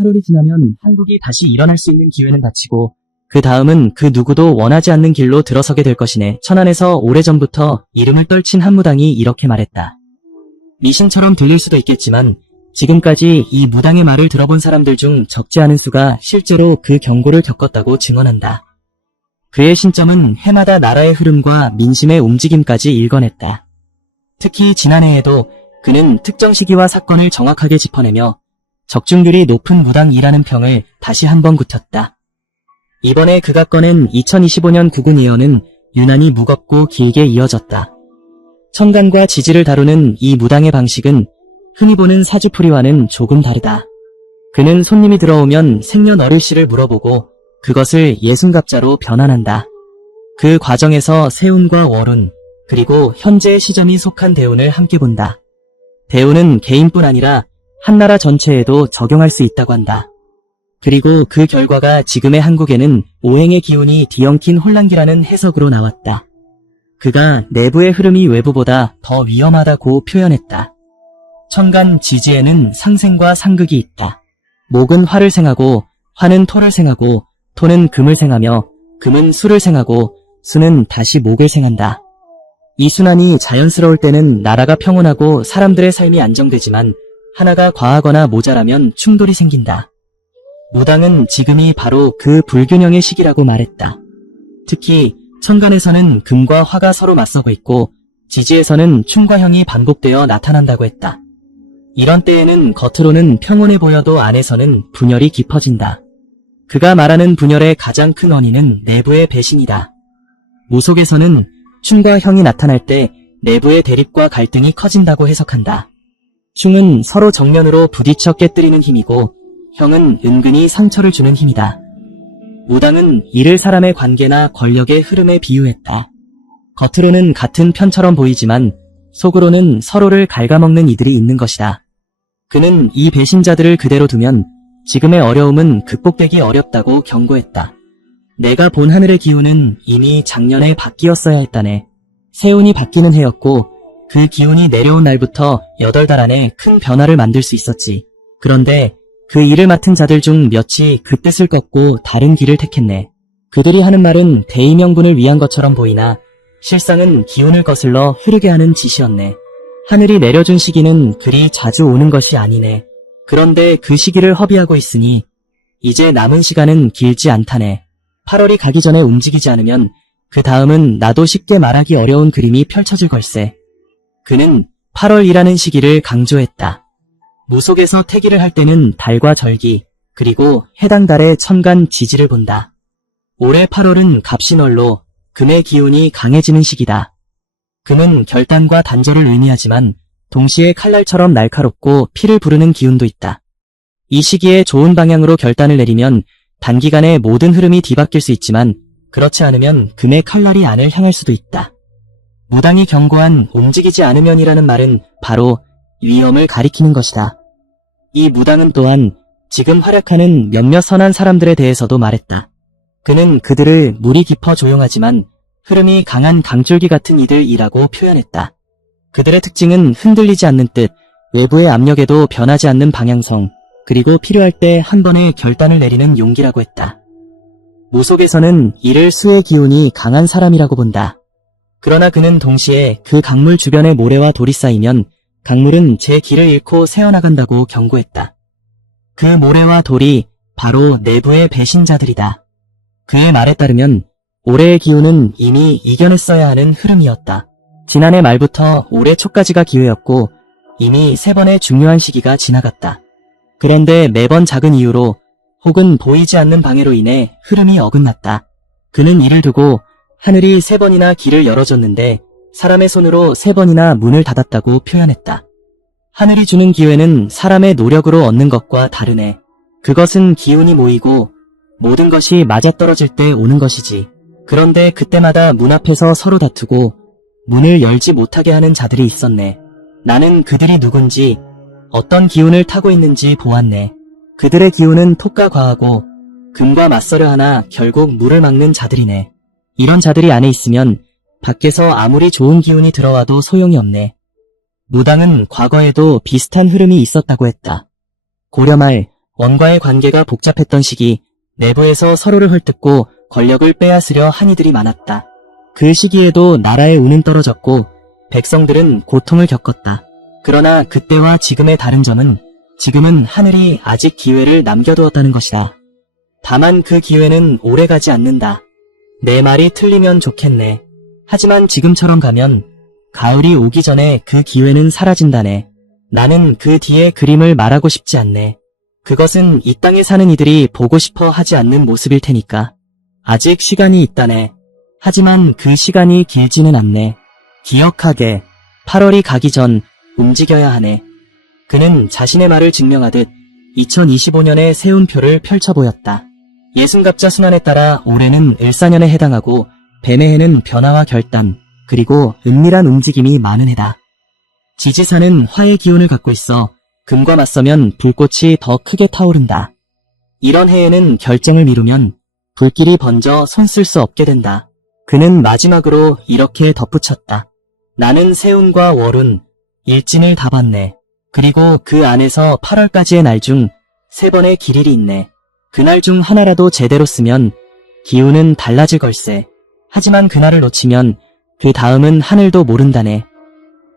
8월이 지나면 한국이 다시 일어날 수 있는 기회는 닫히고 그 다음은 그 누구도 원하지 않는 길로 들어서게 될 것이네. 천안에서 오래전부터 이름을 떨친 한 무당이 이렇게 말했다. 미신처럼 들릴 수도 있겠지만 지금까지 이 무당의 말을 들어본 사람들 중 적지 않은 수가 실제로 그 경고를 겪었다고 증언한다. 그의 신점은 해마다 나라의 흐름과 민심의 움직임까지 읽어냈다. 특히 지난해에도 그는 특정 시기와 사건을 정확하게 짚어내며 적중률이 높은 무당이라는 평을 다시 한번 굳혔다. 이번에 그가 꺼낸 2025년 구군 예언은 유난히 무겁고 길게 이어졌다. 천간과 지지를 다루는 이 무당의 방식은 흔히 보는 사주풀이와는 조금 다르다. 그는 손님이 들어오면 생년월일씨를 물어보고 그것을 예순갑자로 변환한다. 그 과정에서 세운과 월운, 그리고 현재의 시점이 속한 대운을 함께 본다. 대운은 개인뿐 아니라 한나라 전체에도 적용할 수 있다고 한다. 그리고 그 결과가 지금의 한국에는 오행의 기운이 뒤엉킨 혼란기라는 해석으로 나왔다. 그가 내부의 흐름이 외부보다 더 위험하다고 표현했다. 천간 지지에는 상생과 상극이 있다. 목은 화를 생하고 화는 토를 생하고 토는 금을 생하며 금은 수를 생하고 수는 다시 목을 생한다. 이 순환이 자연스러울 때는 나라가 평온하고 사람들의 삶이 안정되지만 하나가 과하거나 모자라면 충돌이 생긴다. 무당은 지금이 바로 그 불균형의 시기라고 말했다. 특히 천간에서는 금과 화가 서로 맞서고 있고 지지에서는 충과 형이 반복되어 나타난다고 했다. 이런 때에는 겉으로는 평온해 보여도 안에서는 분열이 깊어진다. 그가 말하는 분열의 가장 큰 원인은 내부의 배신이다. 무속에서는 충과 형이 나타날 때 내부의 대립과 갈등이 커진다고 해석한다. 충은 서로 정면으로 부딪혀 깨뜨리는 힘이고 형은 은근히 상처를 주는 힘이다. 무당은 이를 사람의 관계나 권력의 흐름에 비유했다. 겉으로는 같은 편처럼 보이지만 속으로는 서로를 갉아먹는 이들이 있는 것이다. 그는 이 배신자들을 그대로 두면 지금의 어려움은 극복되기 어렵다고 경고했다. 내가 본 하늘의 기운은 이미 작년에 바뀌었어야 했다네. 세운이 바뀌는 해였고 그 기운이 내려온 날부터 8달 안에 큰 변화를 만들 수 있었지. 그런데 그 일을 맡은 자들 중 몇이 그 뜻을 꺾고 다른 길을 택했네. 그들이 하는 말은 대의명분을 위한 것처럼 보이나 실상은 기운을 거슬러 흐르게 하는 짓이었네. 하늘이 내려준 시기는 그리 자주 오는 것이 아니네. 그런데 그 시기를 허비하고 있으니 이제 남은 시간은 길지 않다네. 8월이 가기 전에 움직이지 않으면 그 다음은 나도 쉽게 말하기 어려운 그림이 펼쳐질 걸세. 그는 8월이라는 시기를 강조했다. 무속에서 태기를 할 때는 달과 절기, 그리고 해당 달의 천간 지지를 본다. 올해 8월은 갑신월로 금의 기운이 강해지는 시기다. 금은 결단과 단절을 의미하지만 동시에 칼날처럼 날카롭고 피를 부르는 기운도 있다. 이 시기에 좋은 방향으로 결단을 내리면 단기간에 모든 흐름이 뒤바뀔 수 있지만 그렇지 않으면 금의 칼날이 안을 향할 수도 있다. 무당이 경고한 움직이지 않으면이라는 말은 바로 위험을 가리키는 것이다. 이 무당은 또한 지금 활약하는 몇몇 선한 사람들에 대해서도 말했다. 그는 그들을 물이 깊어 조용하지만 흐름이 강한 강줄기 같은 이들이라고 표현했다. 그들의 특징은 흔들리지 않는 뜻, 외부의 압력에도 변하지 않는 방향성, 그리고 필요할 때 한 번에 결단을 내리는 용기라고 했다. 무속에서는 이를 수의 기운이 강한 사람이라고 본다. 그러나 그는 동시에 그 강물 주변에 모래와 돌이 쌓이면 강물은 제 길을 잃고 새어나간다고 경고했다. 그 모래와 돌이 바로 내부의 배신자들이다. 그의 말에 따르면 올해의 기운은 이미 이겨냈어야 하는 흐름이었다. 지난해 말부터 올해 초까지가 기회였고 이미 3번의 중요한 시기가 지나갔다. 그런데 매번 작은 이유로 혹은 보이지 않는 방해로 인해 흐름이 어긋났다. 그는 이를 두고 하늘이 3번이나 길을 열어줬는데 사람의 손으로 3번이나 문을 닫았다고 표현했다. 하늘이 주는 기회는 사람의 노력으로 얻는 것과 다르네. 그것은 기운이 모이고 모든 것이 맞아떨어질 때 오는 것이지. 그런데 그때마다 문 앞에서 서로 다투고 문을 열지 못하게 하는 자들이 있었네. 나는 그들이 누군지 어떤 기운을 타고 있는지 보았네. 그들의 기운은 톡과 과하고 금과 맞서려 하나 결국 물을 막는 자들이네. 이런 자들이 안에 있으면 밖에서 아무리 좋은 기운이 들어와도 소용이 없네. 무당은 과거에도 비슷한 흐름이 있었다고 했다. 고려 말 원과의 관계가 복잡했던 시기, 내부에서 서로를 헐뜯고 권력을 빼앗으려 한 이들이 많았다. 그 시기에도 나라의 운은 떨어졌고 백성들은 고통을 겪었다. 그러나 그때와 지금의 다른 점은 지금은 하늘이 아직 기회를 남겨두었다는 것이다. 다만 그 기회는 오래가지 않는다. 내 말이 틀리면 좋겠네. 하지만 지금처럼 가면 가을이 오기 전에 그 기회는 사라진다네. 나는 그 뒤에 그림을 말하고 싶지 않네. 그것은 이 땅에 사는 이들이 보고 싶어 하지 않는 모습일 테니까. 아직 시간이 있다네. 하지만 그 시간이 길지는 않네. 기억하게. 8월이 가기 전 움직여야 하네. 그는 자신의 말을 증명하듯 2025년의 세운표를 펼쳐 보였다. 예순갑자 순환에 따라 올해는 을사년에 해당하고 뱀의 해는 변화와 결단, 그리고 은밀한 움직임이 많은 해다. 지지사는 화의 기운을 갖고 있어 금과 맞서면 불꽃이 더 크게 타오른다. 이런 해에는 결정을 미루면 불길이 번져 손 쓸 수 없게 된다. 그는 마지막으로 이렇게 덧붙였다. 나는 세운과 월운, 일진을 다 봤네. 그리고 그 안에서 8월까지의 날 중 3번의 길일이 있네. 그날 중 하나라도 제대로 쓰면 기운은 달라질 걸세. 하지만 그날을 놓치면 그 다음은 하늘도 모른다네.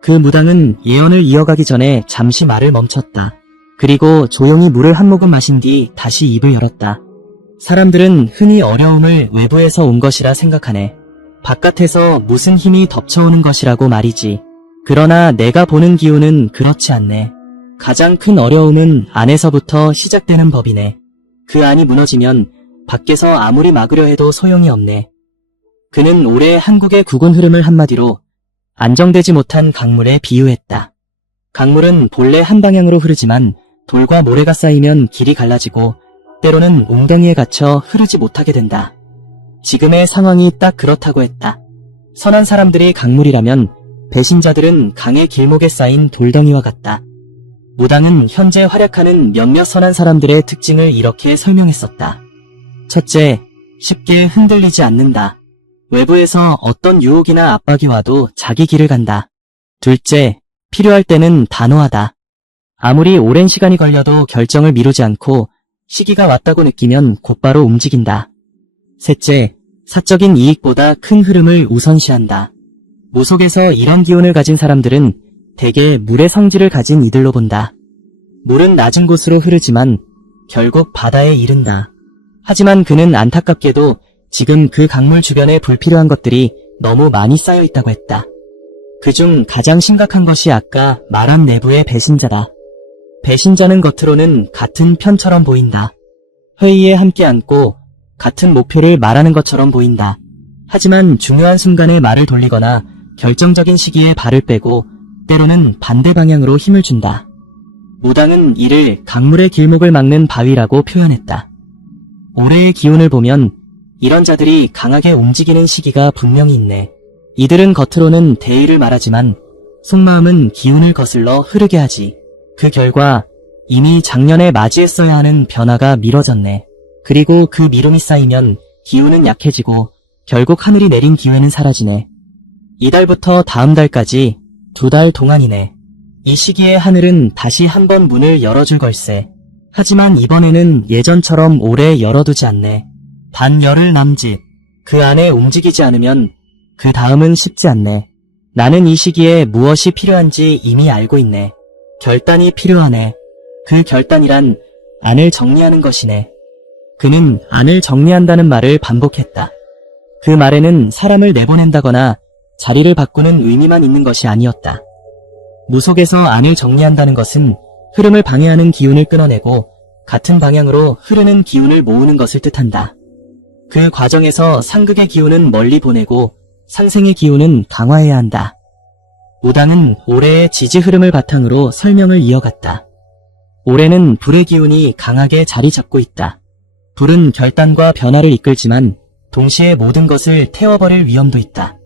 그 무당은 예언을 이어가기 전에 잠시 말을 멈췄다. 그리고 조용히 물을 한 모금 마신 뒤 다시 입을 열었다. 사람들은 흔히 어려움을 외부에서 온 것이라 생각하네. 바깥에서 무슨 힘이 덮쳐오는 것이라고 말이지. 그러나 내가 보는 기운은 그렇지 않네. 가장 큰 어려움은 안에서부터 시작되는 법이네. 그 안이 무너지면 밖에서 아무리 막으려 해도 소용이 없네. 그는 올해 한국의 국운 흐름을 한마디로 안정되지 못한 강물에 비유했다. 강물은 본래 한 방향으로 흐르지만 돌과 모래가 쌓이면 길이 갈라지고 때로는 웅덩이에 갇혀 흐르지 못하게 된다. 지금의 상황이 딱 그렇다고 했다. 선한 사람들이 강물이라면 배신자들은 강의 길목에 쌓인 돌덩이와 같다. 무당은 현재 활약하는 몇몇 선한 사람들의 특징을 이렇게 설명했었다. 첫째, 쉽게 흔들리지 않는다. 외부에서 어떤 유혹이나 압박이 와도 자기 길을 간다. 둘째, 필요할 때는 단호하다. 아무리 오랜 시간이 걸려도 결정을 미루지 않고 시기가 왔다고 느끼면 곧바로 움직인다. 셋째, 사적인 이익보다 큰 흐름을 우선시한다. 무속에서 이런 기운을 가진 사람들은 대개 물의 성질을 가진 이들로 본다. 물은 낮은 곳으로 흐르지만 결국 바다에 이른다. 하지만 그는 안타깝게도 지금 그 강물 주변에 불필요한 것들이 너무 많이 쌓여 있다고 했다. 그중 가장 심각한 것이 아까 말한 내부의 배신자다. 배신자는 겉으로는 같은 편처럼 보인다. 회의에 함께 앉고 같은 목표를 말하는 것처럼 보인다. 하지만 중요한 순간에 말을 돌리거나 결정적인 시기에 발을 빼고 때로는 반대 방향으로 힘을 준다. 무당은 이를 강물의 길목을 막는 바위라고 표현했다. 올해의 기운을 보면 이런 자들이 강하게 움직이는 시기가 분명히 있네. 이들은 겉으로는 대의를 말하지만 속마음은 기운을 거슬러 흐르게 하지. 그 결과 이미 작년에 맞이했어야 하는 변화가 미뤄졌네. 그리고 그 미움이 쌓이면 기운은 약해지고 결국 하늘이 내린 기회는 사라지네. 이달부터 다음 달까지 2달 동안이네. 이 시기에 하늘은 다시 한번 문을 열어줄 걸세. 하지만 이번에는 예전처럼 오래 열어두지 않네. 단 열흘 남짓. 그 안에 움직이지 않으면 그 다음은 쉽지 않네. 나는 이 시기에 무엇이 필요한지 이미 알고 있네. 결단이 필요하네. 그 결단이란 안을 정리하는 것이네. 그는 안을 정리한다는 말을 반복했다. 그 말에는 사람을 내보낸다거나 자리를 바꾸는 의미만 있는 것이 아니었다. 무속에서 안을 정리한다는 것은 흐름을 방해하는 기운을 끊어내고 같은 방향으로 흐르는 기운을 모으는 것을 뜻한다. 그 과정에서 상극의 기운은 멀리 보내고 상생의 기운은 강화해야 한다. 무당은 올해의 지지 흐름을 바탕으로 설명을 이어갔다. 올해는 불의 기운이 강하게 자리 잡고 있다. 불은 결단과 변화를 이끌지만 동시에 모든 것을 태워버릴 위험도 있다.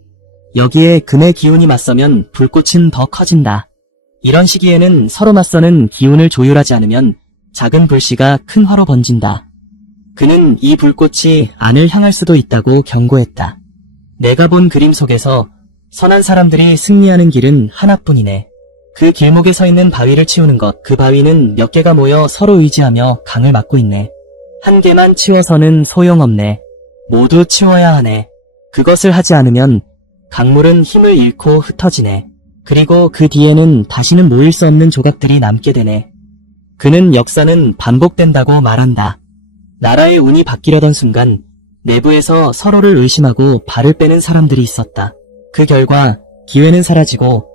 여기에 금의 기운이 맞서면 불꽃은 더 커진다. 이런 시기에는 서로 맞서는 기운을 조율하지 않으면 작은 불씨가 큰 화로 번진다. 그는 이 불꽃이 안을 향할 수도 있다고 경고했다. 내가 본 그림 속에서 선한 사람들이 승리하는 길은 하나뿐이네. 그 길목에 서 있는 바위를 치우는 것. 그 바위는 몇 개가 모여 서로 의지하며 강을 막고 있네. 한 개만 치워서는 소용없네. 모두 치워야 하네. 그것을 하지 않으면 강물은 힘을 잃고 흩어지네. 그리고 그 뒤에는 다시는 모일 수 없는 조각들이 남게 되네. 그는 역사는 반복된다고 말한다. 나라의 운이 바뀌려던 순간 내부에서 서로를 의심하고 발을 빼는 사람들이 있었다. 그 결과 기회는 사라지고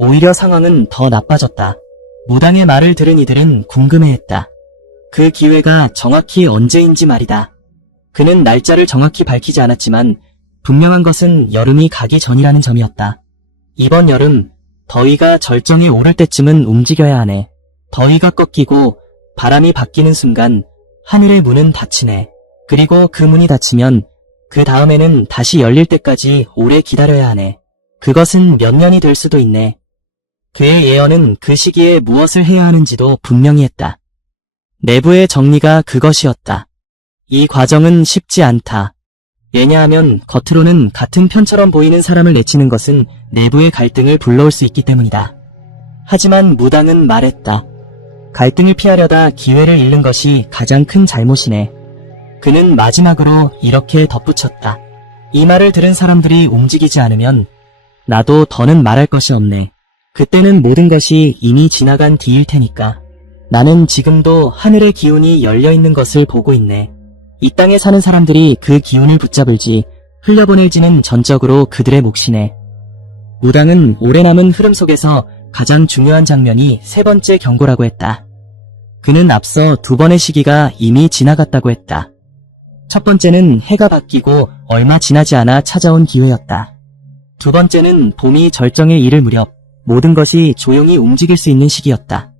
오히려 상황은 더 나빠졌다. 무당의 말을 들은 이들은 궁금해했다. 그 기회가 정확히 언제인지 말이다. 그는 날짜를 정확히 밝히지 않았지만 분명한 것은 여름이 가기 전이라는 점이었다. 이번 여름 더위가 절정에 오를 때쯤은 움직여야 하네. 더위가 꺾이고 바람이 바뀌는 순간 하늘의 문은 닫히네. 그리고 그 문이 닫히면 그 다음에는 다시 열릴 때까지 오래 기다려야 하네. 그것은 몇 년이 될 수도 있네. 그의 예언은 그 시기에 무엇을 해야 하는지도 분명히 했다. 내부의 정리가 그것이었다. 이 과정은 쉽지 않다. 왜냐하면 겉으로는 같은 편처럼 보이는 사람을 내치는 것은 내부의 갈등을 불러올 수 있기 때문이다. 하지만 무당은 말했다. 갈등을 피하려다 기회를 잃는 것이 가장 큰 잘못이네. 그는 마지막으로 이렇게 덧붙였다. 이 말을 들은 사람들이 움직이지 않으면 나도 더는 말할 것이 없네. 그때는 모든 것이 이미 지나간 뒤일 테니까. 나는 지금도 하늘의 기운이 열려있는 것을 보고 있네. 이 땅에 사는 사람들이 그 기운을 붙잡을지 흘려보낼지는 전적으로 그들의 몫이네. 무당은 오래 남은 흐름 속에서 가장 중요한 장면이 세 번째 경고라고 했다. 그는 앞서 두 번의 시기가 이미 지나갔다고 했다. 첫 번째는 해가 바뀌고 얼마 지나지 않아 찾아온 기회였다. 두 번째는 봄이 절정에 이를 무렵 모든 것이 조용히 움직일 수 있는 시기였다.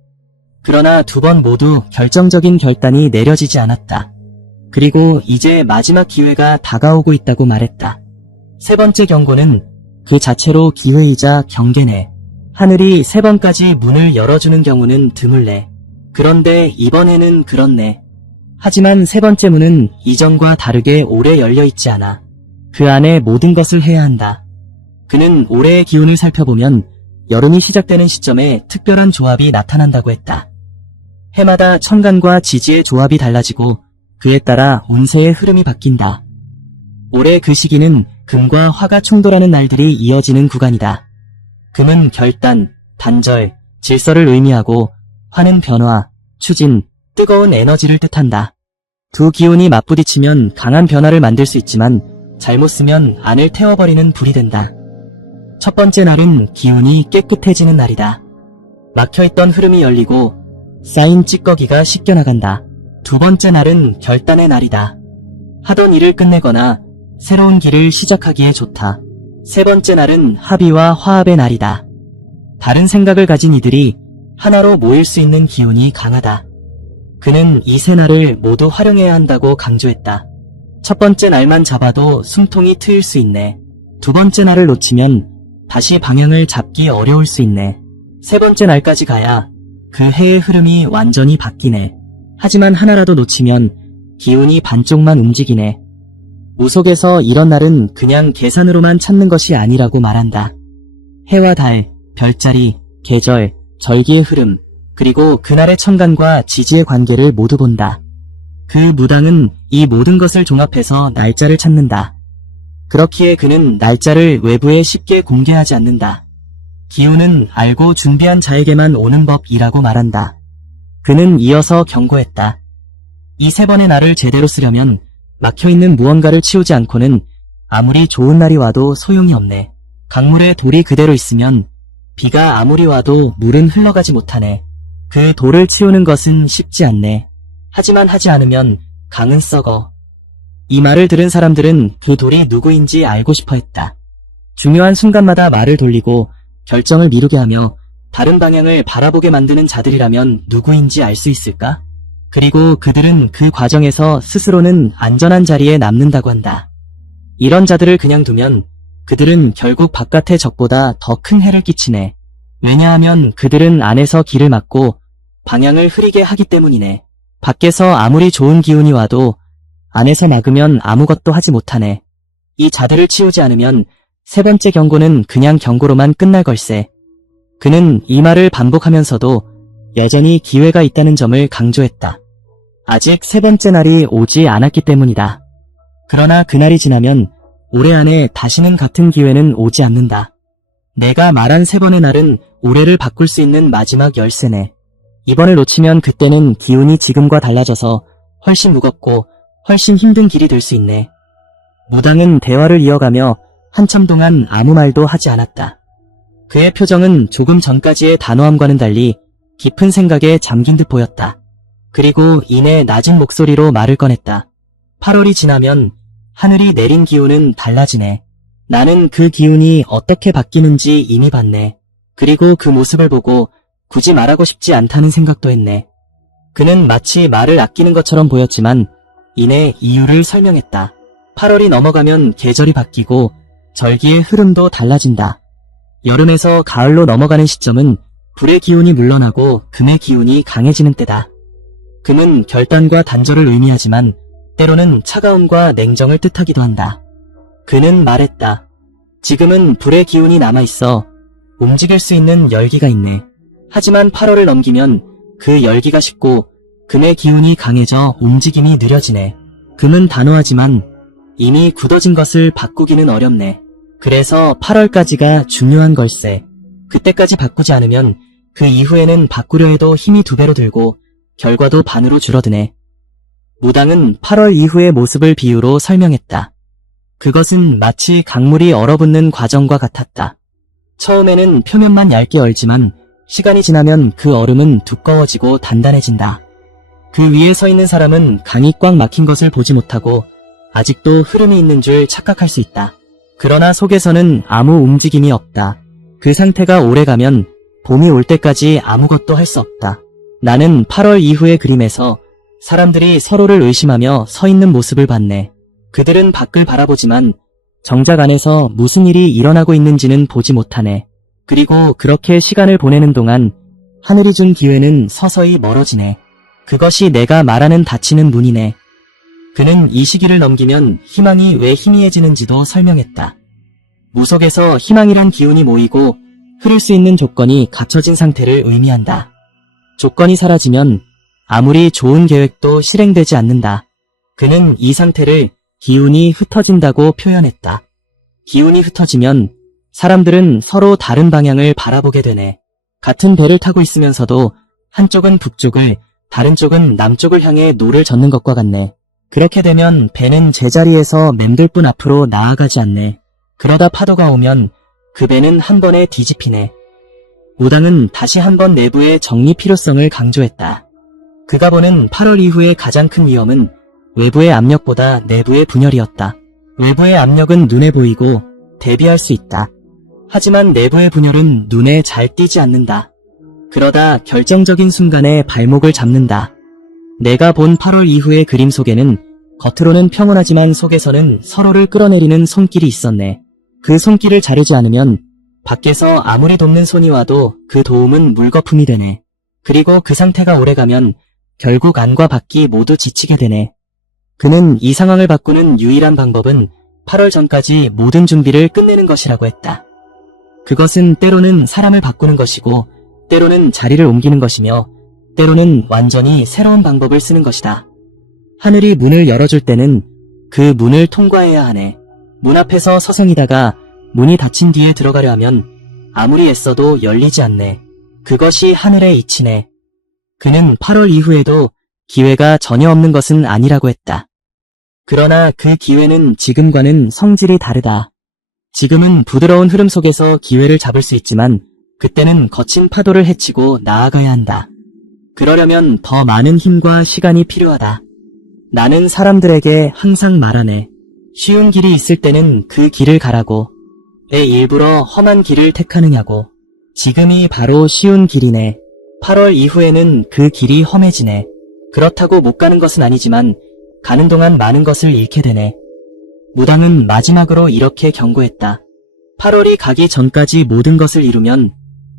그러나 두 번 모두 결정적인 결단이 내려지지 않았다. 그리고 이제 마지막 기회가 다가오고 있다고 말했다. 세 번째 경고는 그 자체로 기회이자 경계네. 하늘이 세 번까지 문을 열어주는 경우는 드물네. 그런데 이번에는 그렇네. 하지만 세 번째 문은 이전과 다르게 오래 열려있지 않아. 그 안에 모든 것을 해야 한다. 그는 올해의 기운을 살펴보면 여름이 시작되는 시점에 특별한 조합이 나타난다고 했다. 해마다 천간과 지지의 조합이 달라지고 그에 따라 운세의 흐름이 바뀐다. 올해 그 시기는 금과 화가 충돌하는 날들이 이어지는 구간이다. 금은 결단, 단절, 질서를 의미하고 화는 변화, 추진, 뜨거운 에너지를 뜻한다. 두 기운이 맞부딪히면 강한 변화를 만들 수 있지만 잘못 쓰면 안을 태워버리는 불이 된다. 첫 번째 날은 기운이 깨끗해지는 날이다. 막혀있던 흐름이 열리고 쌓인 찌꺼기가 씻겨나간다. 두 번째 날은 결단의 날이다. 하던 일을 끝내거나 새로운 길을 시작하기에 좋다. 세 번째 날은 합의와 화합의 날이다. 다른 생각을 가진 이들이 하나로 모일 수 있는 기운이 강하다. 그는 이 세 날을 모두 활용해야 한다고 강조했다. 첫 번째 날만 잡아도 숨통이 트일 수 있네. 두 번째 날을 놓치면 다시 방향을 잡기 어려울 수 있네. 세 번째 날까지 가야 그 해의 흐름이 완전히 바뀌네. 하지만 하나라도 놓치면 기운이 반쪽만 움직이네. 무속에서 이런 날은 그냥 계산으로만 찾는 것이 아니라고 말한다. 해와 달, 별자리, 계절, 절기의 흐름, 그리고 그날의 천간과 지지의 관계를 모두 본다. 그 무당은 이 모든 것을 종합해서 날짜를 찾는다. 그렇기에 그는 날짜를 외부에 쉽게 공개하지 않는다. 기운은 알고 준비한 자에게만 오는 법이라고 말한다. 그는 이어서 경고했다. 이 세 번의 날을 제대로 쓰려면 막혀있는 무언가를 치우지 않고는 아무리 좋은 날이 와도 소용이 없네. 강물에 돌이 그대로 있으면 비가 아무리 와도 물은 흘러가지 못하네. 그 돌을 치우는 것은 쉽지 않네. 하지만 하지 않으면 강은 썩어. 이 말을 들은 사람들은 그 돌이 누구인지 알고 싶어 했다. 중요한 순간마다 말을 돌리고 결정을 미루게 하며 다른 방향을 바라보게 만드는 자들이라면 누구인지 알 수 있을까? 그리고 그들은 그 과정에서 스스로는 안전한 자리에 남는다고 한다. 이런 자들을 그냥 두면 그들은 결국 바깥의 적보다 더 큰 해를 끼치네. 왜냐하면 그들은 안에서 길을 막고 방향을 흐리게 하기 때문이네. 밖에서 아무리 좋은 기운이 와도 안에서 막으면 아무것도 하지 못하네. 이 자들을 치우지 않으면 세 번째 경고는 그냥 경고로만 끝날 걸세. 그는 이 말을 반복하면서도 여전히 기회가 있다는 점을 강조했다. 아직 세 번째 날이 오지 않았기 때문이다. 그러나 그날이 지나면 올해 안에 다시는 같은 기회는 오지 않는다. 내가 말한 세 번의 날은 올해를 바꿀 수 있는 마지막 열쇠네. 이번을 놓치면 그때는 기운이 지금과 달라져서 훨씬 무겁고 훨씬 힘든 길이 될 수 있네. 무당은 대화를 이어가며 한참 동안 아무 말도 하지 않았다. 그의 표정은 조금 전까지의 단호함과는 달리 깊은 생각에 잠긴 듯 보였다. 그리고 이내 낮은 목소리로 말을 꺼냈다. 8월이 지나면 하늘이 내린 기운은 달라지네. 나는 그 기운이 어떻게 바뀌는지 이미 봤네. 그리고 그 모습을 보고 굳이 말하고 싶지 않다는 생각도 했네. 그는 마치 말을 아끼는 것처럼 보였지만 이내 이유를 설명했다. 8월이 넘어가면 계절이 바뀌고 절기의 흐름도 달라진다. 여름에서 가을로 넘어가는 시점은 불의 기운이 물러나고 금의 기운이 강해지는 때다. 금은 결단과 단절을 의미하지만 때로는 차가움과 냉정을 뜻하기도 한다. 그는 말했다. 지금은 불의 기운이 남아있어 움직일 수 있는 열기가 있네. 하지만 8월을 넘기면 그 열기가 식고 금의 기운이 강해져 움직임이 느려지네. 금은 단호하지만 이미 굳어진 것을 바꾸기는 어렵네. 그래서 8월까지가 중요한 걸세. 그때까지 바꾸지 않으면 그 이후에는 바꾸려 해도 힘이 2배로 들고 결과도 반으로 줄어드네. 무당은 8월 이후의 모습을 비유로 설명했다. 그것은 마치 강물이 얼어붙는 과정과 같았다. 처음에는 표면만 얇게 얼지만 시간이 지나면 그 얼음은 두꺼워지고 단단해진다. 그 위에 서 있는 사람은 강이 꽉 막힌 것을 보지 못하고 아직도 흐름이 있는 줄 착각할 수 있다. 그러나 속에서는 아무 움직임이 없다. 그 상태가 오래가면 봄이 올 때까지 아무것도 할 수 없다. 나는 8월 이후의 그림에서 사람들이 서로를 의심하며 서 있는 모습을 봤네. 그들은 밖을 바라보지만 정작 안에서 무슨 일이 일어나고 있는지는 보지 못하네. 그리고 그렇게 시간을 보내는 동안 하늘이 준 기회는 서서히 멀어지네. 그것이 내가 말하는 닫히는 문이네. 그는 이 시기를 넘기면 희망이 왜 희미해지는지도 설명했다. 무속에서 희망이란 기운이 모이고 흐를 수 있는 조건이 갖춰진 상태를 의미한다. 조건이 사라지면 아무리 좋은 계획도 실행되지 않는다. 그는 이 상태를 기운이 흩어진다고 표현했다. 기운이 흩어지면 사람들은 서로 다른 방향을 바라보게 되네. 같은 배를 타고 있으면서도 한쪽은 북쪽을, 다른 쪽은 남쪽을 향해 노를 젓는 것과 같네. 그렇게 되면 배는 제자리에서 맴돌 뿐 앞으로 나아가지 않네. 그러다 파도가 오면 그 배는 한 번에 뒤집히네. 무당은 다시 한번 내부의 정리 필요성을 강조했다. 그가 보는 8월 이후의 가장 큰 위험은 외부의 압력보다 내부의 분열이었다. 외부의 압력은 눈에 보이고 대비할 수 있다. 하지만 내부의 분열은 눈에 잘 띄지 않는다. 그러다 결정적인 순간에 발목을 잡는다. 내가 본 8월 이후의 그림 속에는 겉으로는 평온하지만 속에서는 서로를 끌어내리는 손길이 있었네. 그 손길을 자르지 않으면 밖에서 아무리 돕는 손이 와도 그 도움은 물거품이 되네. 그리고 그 상태가 오래가면 결국 안과 밖이 모두 지치게 되네. 그는 이 상황을 바꾸는 유일한 방법은 8월 전까지 모든 준비를 끝내는 것이라고 했다. 그것은 때로는 사람을 바꾸는 것이고 때로는 자리를 옮기는 것이며 때로는 완전히 새로운 방법을 쓰는 것이다. 하늘이 문을 열어줄 때는 그 문을 통과해야 하네. 문 앞에서 서성이다가 문이 닫힌 뒤에 들어가려 하면 아무리 애써도 열리지 않네. 그것이 하늘의 이치네. 그는 8월 이후에도 기회가 전혀 없는 것은 아니라고 했다. 그러나 그 기회는 지금과는 성질이 다르다. 지금은 부드러운 흐름 속에서 기회를 잡을 수 있지만 그때는 거친 파도를 헤치고 나아가야 한다. 그러려면 더 많은 힘과 시간이 필요하다. 나는 사람들에게 항상 말하네. 쉬운 길이 있을 때는 그 길을 가라고. 왜 일부러 험한 길을 택하느냐고. 지금이 바로 쉬운 길이네. 8월 이후에는 그 길이 험해지네. 그렇다고 못 가는 것은 아니지만 가는 동안 많은 것을 잃게 되네. 무당은 마지막으로 이렇게 경고했다. 8월이 가기 전까지 모든 것을 이루면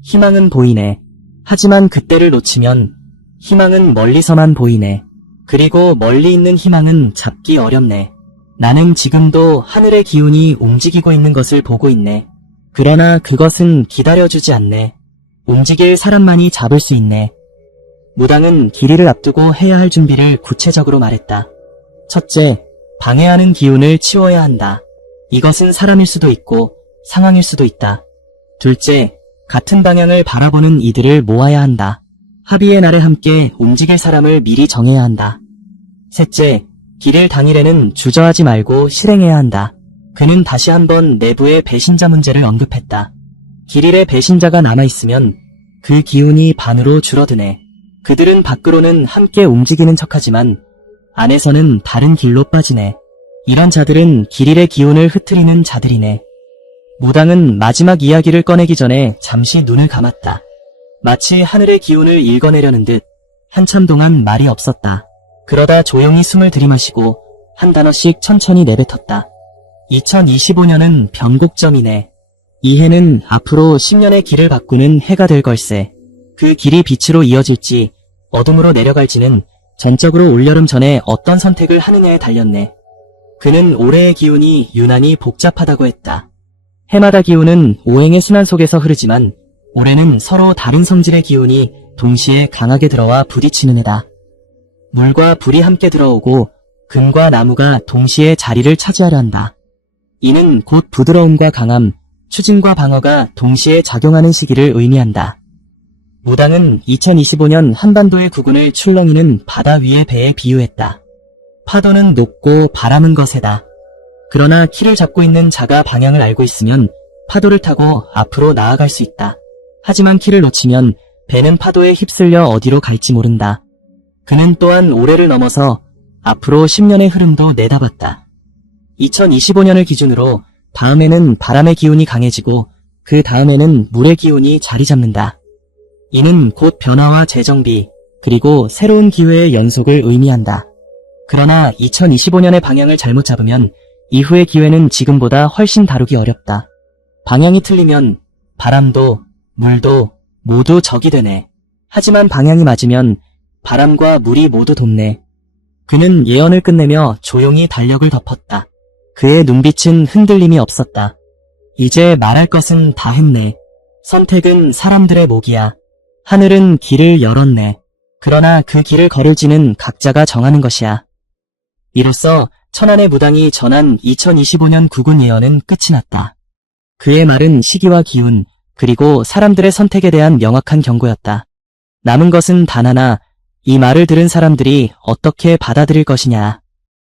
희망은 보이네. 하지만 그때를 놓치면 희망은 멀리서만 보이네. 그리고 멀리 있는 희망은 잡기 어렵네. 나는 지금도 하늘의 기운이 움직이고 있는 것을 보고 있네. 그러나 그것은 기다려주지 않네. 움직일 사람만이 잡을 수 있네. 무당은 길이를 앞두고 해야 할 준비를 구체적으로 말했다. 첫째, 방해하는 기운을 치워야 한다. 이것은 사람일 수도 있고 상황일 수도 있다. 둘째, 같은 방향을 바라보는 이들을 모아야 한다. 합의의 날에 함께 움직일 사람을 미리 정해야 한다. 셋째, 길일 당일에는 주저하지 말고 실행해야 한다. 그는 다시 한번 내부의 배신자 문제를 언급했다. 길일에 배신자가 남아있으면 그 기운이 반으로 줄어드네. 그들은 밖으로는 함께 움직이는 척하지만 안에서는 다른 길로 빠지네. 이런 자들은 길일의 기운을 흩트리는 자들이네. 무당은 마지막 이야기를 꺼내기 전에 잠시 눈을 감았다. 마치 하늘의 기운을 읽어내려는 듯 한참 동안 말이 없었다. 그러다 조용히 숨을 들이마시고 한 단어씩 천천히 내뱉었다. 2025년은 변곡점이네. 이 해는 앞으로 10년의 길을 바꾸는 해가 될 걸세. 그 길이 빛으로 이어질지 어둠으로 내려갈지는 전적으로 올여름 전에 어떤 선택을 하느냐에 달렸네. 그는 올해의 기운이 유난히 복잡하다고 했다. 해마다 기운은 오행의 순환 속에서 흐르지만 올해는 서로 다른 성질의 기운이 동시에 강하게 들어와 부딪히는 해다. 물과 불이 함께 들어오고 금과 나무가 동시에 자리를 차지하려 한다. 이는 곧 부드러움과 강함, 추진과 방어가 동시에 작용하는 시기를 의미한다. 무당은 2025년 한반도의 구군을 출렁이는 바다 위의 배에 비유했다. 파도는 높고 바람은 거세다. 그러나 키를 잡고 있는 자가 방향을 알고 있으면 파도를 타고 앞으로 나아갈 수 있다. 하지만 키를 놓치면 배는 파도에 휩쓸려 어디로 갈지 모른다. 그는 또한 올해를 넘어서 앞으로 10년의 흐름도 내다봤다. 2025년을 기준으로 다음에는 바람의 기운이 강해지고 그 다음에는 물의 기운이 자리 잡는다. 이는 곧 변화와 재정비, 그리고 새로운 기회의 연속을 의미한다. 그러나 2025년의 방향을 잘못 잡으면 이후의 기회는 지금보다 훨씬 다루기 어렵다. 방향이 틀리면 바람도 물도 모두 적이 되네. 하지만 방향이 맞으면 바람과 물이 모두 돕네. 그는 예언을 끝내며 조용히 달력을 덮었다. 그의 눈빛은 흔들림이 없었다. 이제 말할 것은 다 했네. 선택은 사람들의 몫이야. 하늘은 길을 열었네. 그러나 그 길을 걸을지는 각자가 정하는 것이야. 이로써 천안의 무당이 전한 2025년 구군 예언은 끝이 났다. 그의 말은 시기와 기운, 그리고 사람들의 선택에 대한 명확한 경고였다. 남은 것은 단 하나, 이 말을 들은 사람들이 어떻게 받아들일 것이냐.